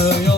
Hallelujah.